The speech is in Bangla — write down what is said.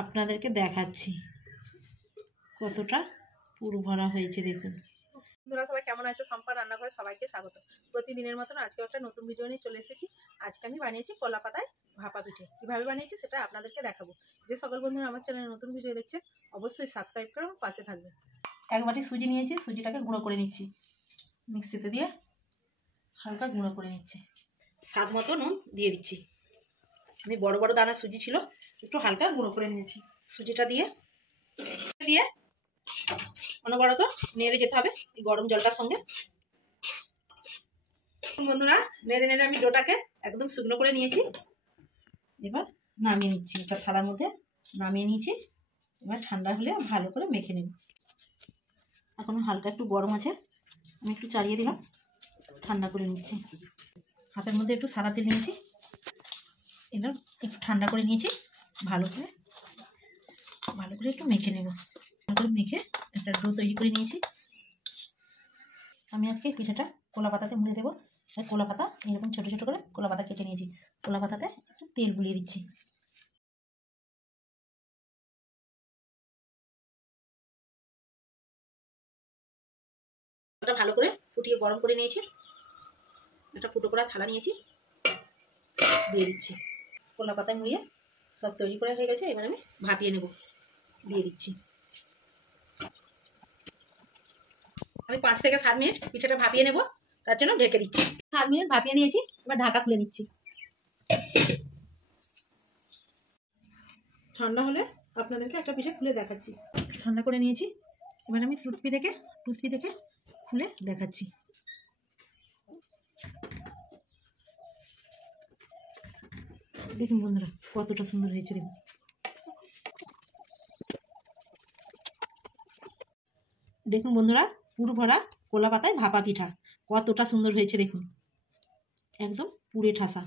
আপনাদেরকে দেখাচ্ছি কতটা পুরো ভরা হয়েছে। দেখুন বন্ধুরা, সবাই কেমন আছে? সম্পা রান্নাঘরে সবাইকে স্বাগত। প্রতিদিনের মতন আজকে একটা নতুন ভিডিও নিয়ে চলে এসেছি। আজকে আমি বানিয়েছি কলা পাতায় ভাপা পিঠে। কীভাবে বানিয়েছি সেটা আপনাদেরকে দেখাবো। যে সকল বন্ধুরা আমার চ্যানেলে নতুন ভিডিও দেখছে অবশ্যই সাবস্ক্রাইব করে আমার পাশে থাকবে। এক বাটি সুজি নিয়েছি, সুজিটাকে গুঁড়ো করে নিচ্ছি, মিক্সিতে দিয়ে হালকা গুঁড়ো করে নিচ্ছি। স্বাদ মতো নুন দিয়ে দিচ্ছি। আমি বড় বড় দানা সুজি ছিল, একটু হালকা গুঁড়ো করে নিয়েছি। সুজিটা দিয়ে অনবরত নেড়ে যেতে হবে এই গরম জলটার সঙ্গে। বন্ধুরা, নেড়ে নেড়ে আমি ডোটাকে একদম শুকনো করে নিয়েছি। এবার নামিয়ে নিচ্ছি, একটা থালার মধ্যে নামিয়ে নিয়েছি। এবার ঠান্ডা হলে ভালো করে মেখে নেব। এখন হালকা একটু গরম আছে, আমি একটু চালিয়ে দিলাম, ঠান্ডা করে নিচ্ছি। হাতের মধ্যে একটু সাদা তেল নিয়েছি, এবার একটু ঠান্ডা করে নিয়েছি। ভালো করে একটু মেখে নেব। ভালো করে মেখে একটা ডো তৈরি করে নিয়েছি। আমি আজকে পিঠাটা কলা পাতাতে মুড়ে দেবো। কলা পাতা এরকম ছোটো ছোটো করে কলা পাতা কেটে নিয়েছি। কলা পাতাতে একটু তেল বুলিয়ে দিচ্ছি। ওটা ভালো করে ফুটিয়ে গরম করে নিয়েছি। একটা ফুটো করা থালা নিয়েছি, দিয়ে দিচ্ছি। কলা পাতায় মুড়িয়ে সব তৈরি করা হয়ে গেছে। এবার আমি ভাপিয়ে নেব, দিয়ে দিচ্ছি। আমি 5 থেকে 7 মিনিট পিঠাটা ভাপিয়ে নেব, তার জন্য ঢেকে দিচ্ছি। 7 মিনিট ভাপিয়ে নিয়েছি, এবার ঢাকা খুলে নিচ্ছি। ঠান্ডা হলে আপনাদেরকে একটা পিঠে খুলে দেখাচ্ছি। ঠান্ডা করে নিয়েছি, এবার আমি টুথপি থেকে খুলে দেখাচ্ছি। দেখুন বন্ধুরা, কতটা সুন্দর হয়েছে। দেখুন বন্ধুরা, পুরো ভরা কলা পাতায় ভাপা পিঠা কতটা সুন্দর হয়েছে। দেখুন একদম পুরে ঠাসা।